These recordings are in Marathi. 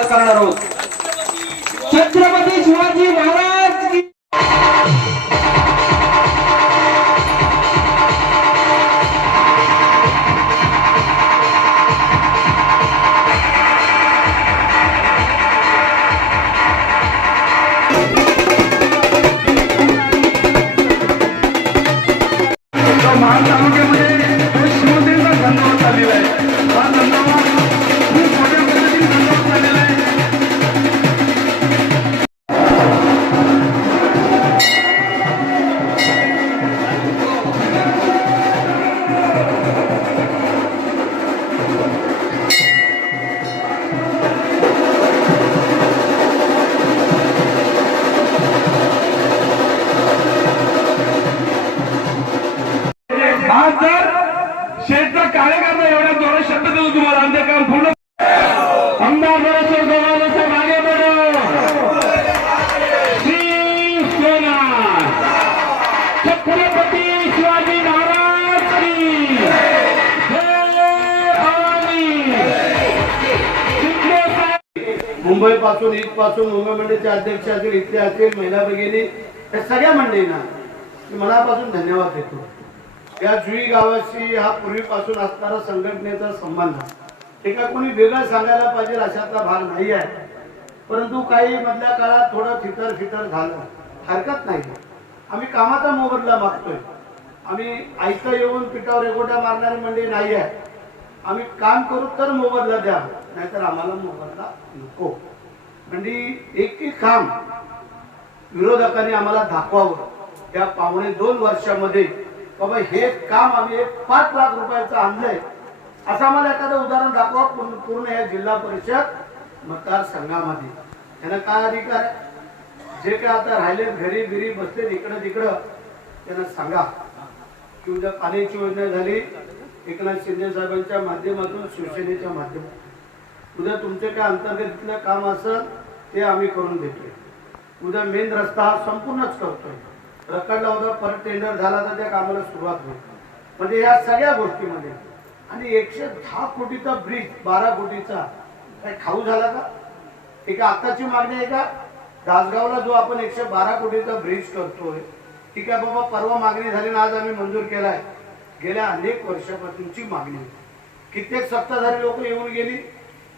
करणार आहोत। छत्रपती शिवाजी महाराज की महान तालुक्यामध्ये शिवसेनेचा धन्यवाद झालेला आहे। हा धन्यवाद खूप मोठ्या पद्धतीने धन्यवाद झालेला आहे। आज जर शेतचा कार्यकर्ता एवढ्या जोरात शब्द देतो तुम्हाला आमचं काम पूर्ण आमदार बरोबर गोवाला मागे बढो शिवसेना छत्रपती शिवाजी महाराज की मुंबई पासून इथपासून मुंबई मंडळाचे अध्यक्ष असतील, इथले असतील, महिला भगिनी या सगळ्या मंडळींना मी मनापासून धन्यवाद देतो। या जुई गावाशी हा पूर्वीपासून असणारा संघटनेचा संबंध हे का कोणी वेगळं सांगायला पाहिजे अशातला भाग नाही आहे, परंतु काही मधल्या काळात थोडं फितर झालं, हरकत नाही। आम्ही कामाचा मोबदला मागतोय, आम्ही ऐकता येऊन पिठावर रेगोट्या मारणारी मंडळी नाही आहे। आम्ही काम करू तर मोबदला द्या, नाहीतर आम्हाला मोबदला नको। म्हणजे एक काम विरोधकांनी आम्हाला दाखवावं या 2.5 वर्षामध्ये बाबा हे काम आम्ही 5 लाख रुपयाचं आणलंय असं आम्हाला एखादं उदाहरण दाखवा पूर्ण या जिल्हा परिषद मतदारसंघामध्ये। त्यांना काय अधिकार आहे? जे काय आता राहिले घरी बिरी बसले इकडं तिकडं त्यांना सांगा की उद्या पाण्याची योजना झाली एकनाथ शिंदे साहेबांच्या माध्यमातून, शिवसेनेच्या माध्यमातून, उद्या तुमचे काय अंतर्गत काम असेल ते आम्ही करून देतोय। उद्या मेन रस्ता हा संपूर्णच करतोय, रखडला होता परत टेंडर झाला तर त्या कामाला सुरुवात होईल। म्हणजे या सगळ्या गोष्टीमध्ये आणि 110 कोटीचा ब्रिज 12 कोटीचा काय खाऊ झाला का? हे का आताची मागणी आहे का? दासगावला जो आपण 112 कोटीचा ब्रिज करतोय ठीक आहे बाबा, परवा मागणी झाली ना आज आम्ही मंजूर केलाय, गेल्या अनेक वर्षापासूनची मागणी। कित्येक सत्ताधारी लोक येऊन गेली,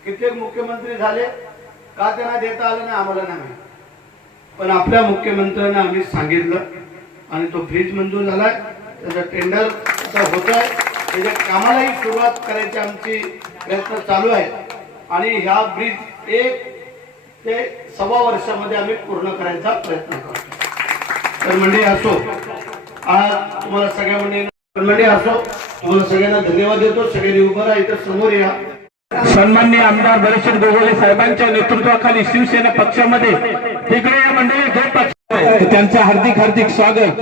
कित्येक मुख्यमंत्री झाले, का त्यांना देता आलं नाही आम्हाला नाही, पण आपल्या मुख्यमंत्र्यांना आम्ही सांगितलं आणि तो ब्रिज मंजूर झालाय, त्याचा टेंडर होत आहे, त्याच्या कामालाही सुरुवात करायची आमची प्रयत्न चालू आहे आणि ह्या ब्रिज 1 ते 1.25 वर्षामध्ये आम्ही पूर्ण करायचा प्रयत्न करतो। तर मंडळी असो, आज तुम्हाला सगळ्या मंडळी असो तुम्हाला सगळ्यांना धन्यवाद देतो। सगळ्यांनी उभं राहा, इथं समोर या। सन्माननीय आमदार बरेचसे गोगोले साहेबांच्या नेतृत्वाखाली शिवसेना पक्षामध्ये तिकडे या मंडळी जो पक्ष आहे त्यांचं हार्दिक स्वागत।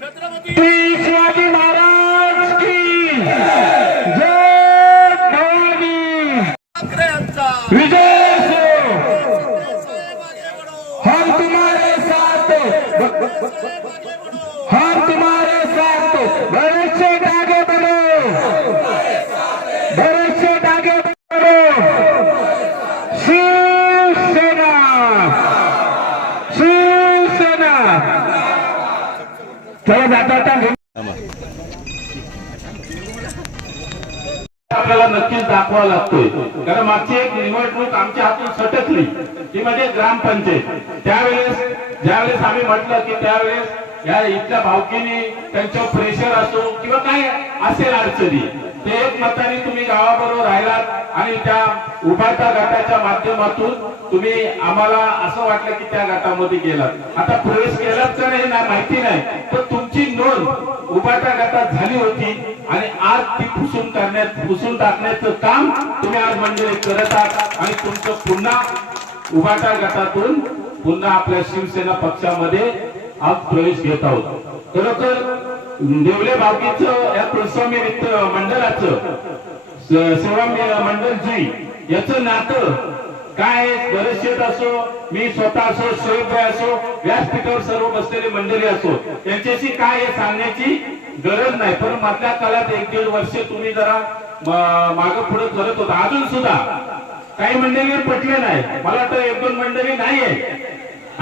छत्रपती शिवाजी महाराज की जय, भवानी विजय हो, हम तुम्हारे साथ, हम तुम्हारे साथ, बरेचसे आगे बढ़ो, बरेचसे आगे बढ़ो, शिवसेना, शिवसेना। चला जाता आपल्याला नक्कीच दाखवा लागतोय, कारण मागची एक निवडणूक आमच्या हातून सटकली ती म्हणजे ग्रामपंचायत। ज्यावेळेस आम्ही म्हटलं की त्यावेळेस या इथल्या भावकीने त्यांच्यावर प्रेशर असो किंवा काय असेल अडचणी, ते एक मताने तुम्ही गावाबरोबर राहिलात आणि त्या उभाटा गटाच्या माध्यमातून तुम्ही आम्हाला असं वाटलं की त्या गटामध्ये गेलात। आता प्रवेश केलात का नाही ना माहिती नाही, तर तुमची नोंद उभाटा गटात झाली होती आणि आज ती पुसून टाकण्याचं काम तुम्ही आज मंडळी करत आहात आणि तुमचं पुन्हा उभाटा गटातून पुन्हा आपल्या शिवसेना पक्षामध्ये आज प्रवेश घेत आहोत। खरोखर देवले भावकीचं या कुलस्वामी मंडळाचं सेवा मंडळ जी याचं नातं काय, बरेचसे असो, मी स्वतः असो, शोएब असो, व्यासपीठावर सर्व बसलेले मंडळी असो, त्यांच्याशी काय हे सांगण्याची गरज नाही। पण मधल्या काळात 1-1.5 वर्ष तुम्ही जरा मागे पुढे करत होता, अजून सुद्धा काही मंडळी पटले नाही, मला वाटतं 1-2 मंडळी नाहीये,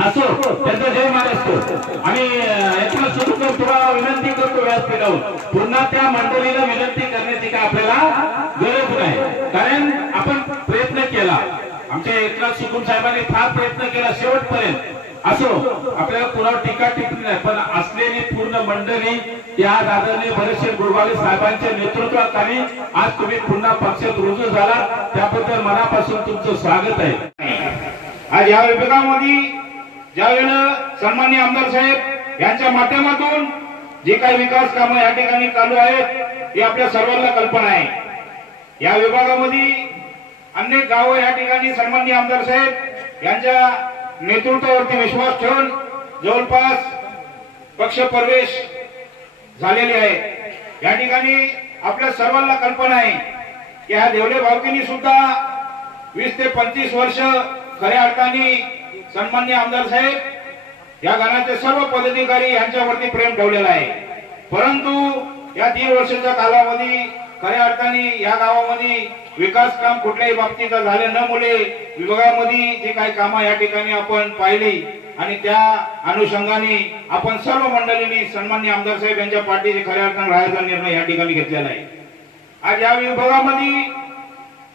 असो त्यांचा जय महाराष्ट्र. आणि यातला सुरू करतो, तुम्हाला विनंती करतो व्यासपीठावर, पुन्हा त्या मंडळीला विनंती करण्याची काय आपल्याला गरज नाही, कारण आपण प्रयत्न केला, आमच्या एकनाथ सुकुम साहेबांनी फार प्रयत्न केला शेवटपर्यंत. असो आपल्याला पुन्हा टीका टिप्पणी नाही, पण असलेली पूर्ण मंडळी या आदरणीय बरेचसे गुरुवाले साहेबांच्या नेतृत्वाखाली आज तुम्ही पुन्हा पक्षात रुजू झाला, त्याबद्दल मनापासून तुमचं स्वागत आहे. आज या विभागामध्ये ज्यावेळेला सन्माननीय आमदार साहेब यांच्या माध्यमातून जे काही विकास कामं या ठिकाणी चालू आहेत ही आपल्या सर्वांना कल्पना आहे. या विभागामध्ये अनेक गावं या ठिकाणी सन्माननीय आमदार साहेब यांच्या नेतृत्वावरती विश्वास ठेवून जवळपास पक्ष प्रवेश झालेले आहे. या ठिकाणी आपल्या सर्वांना कल्पना आहे की ह्या देवले भावकींनी सुद्धा 20 ते 25 वर्ष खऱ्या अर्थाने सन्माननीय आमदार साहेब या गणाचे सर्व पदाधिकारी यांच्यावरती प्रेम ठेवलेला आहे. परंतु या 3 वर्षाच्या कालावधी खऱ्या अर्थाने या गावामध्ये विकास काम कुठल्याही बाबतीत झाले न मुळे विभागामध्ये जे काही कामं या ठिकाणी आपण पाहिली आणि त्या अनुषंगाने आपण सर्व मंडळींनी सन्माननीय आमदार साहेब यांच्या पाठीशी खऱ्या अर्थाने राहायचा निर्णय या ठिकाणी घेतलेला आहे. आज या विभागामध्ये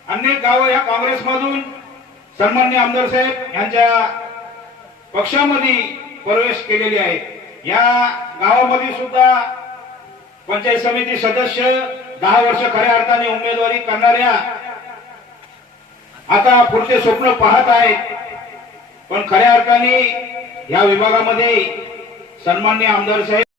अनेक गावं या काँग्रेसमधून सन्माननीय आमदार साहेब यांच्या पक्षामध्ये प्रवेश केलेले आहेत. या गावामध्ये सुद्धा पंचायत समिती सदस्य 10 वर्ष खऱ्या अर्थाने उमेदवारी करणाऱ्या आता पुढचे स्वप्न पाहत आहेत. पण खऱ्या अर्थाने या विभागामध्ये सन्माननीय आमदार साहेब